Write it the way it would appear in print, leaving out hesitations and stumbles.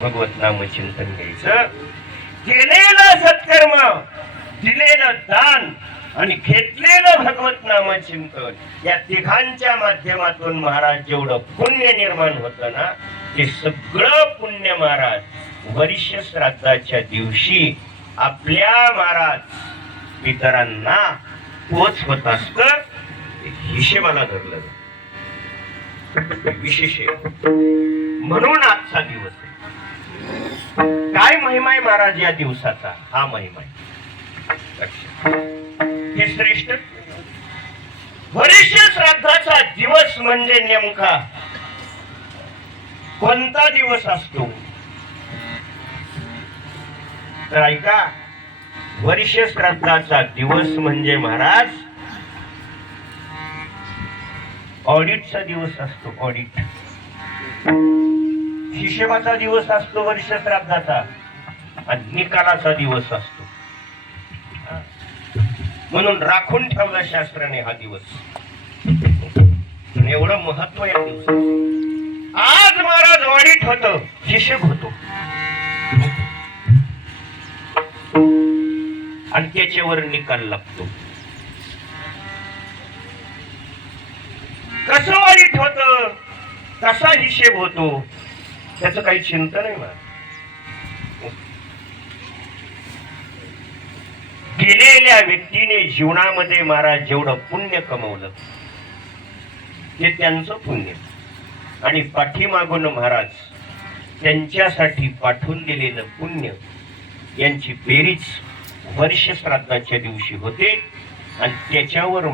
भगवत नाम चिंतन घ्यायचं. केलेलं सत्कर्म, दिलेलं दान आणि घेतलेलं भगवत नाम चिंतन, या तिघांच्या माध्यमातून महाराज जेवढं पुण्य निर्माण होतं ना, ते सगळं पुण्य महाराज वर्ष श्राद्धाच्या दिवशी आपल्या महाराज पितरांना पोचवत असत. हिशेबाला धरलं विशेष म्हणून आजचा दिवस आहे. काय महिमा आहे महाराज या दिवसाचा? हा महिमा आहे हे श्रेष्ठ. वर्ष श्राद्धाचा दिवस म्हणजे नेमका कोणता दिवस असतो तर ऐका. वर्ष श्राद्धाचा दिवस म्हणजे महाराज ऑडिटचा दिवस असतो. ऑडिट हिशेबाचा दिवस असतो वर्ष श्राद्धाचा आणि निकालाचा दिवस असतो. म्हणून राखून ठेवला शास्त्राने हा दिवस. एवढं महत्व या दिवसाचं. आज महाराज ऑडिट होतं, हिशेब होतो आणि त्याच्यावर निकाल लागतो. कसं ऑडिट होतं, कसा हिशेब होतो, त्याचं काही चिंता नाही महाराज. गेलेल्या व्यक्तीने जीवनामध्ये महाराज जेवढं पुण्य कमवलं ते त्यांचं पुण्य आणि पाठीमागून महाराज त्यांच्यासाठी पाठवून दिलेलं पुण्य यांची बेरीज वर्ष श्राद्धाच्या दिवशी होते आणि त्याच्यावर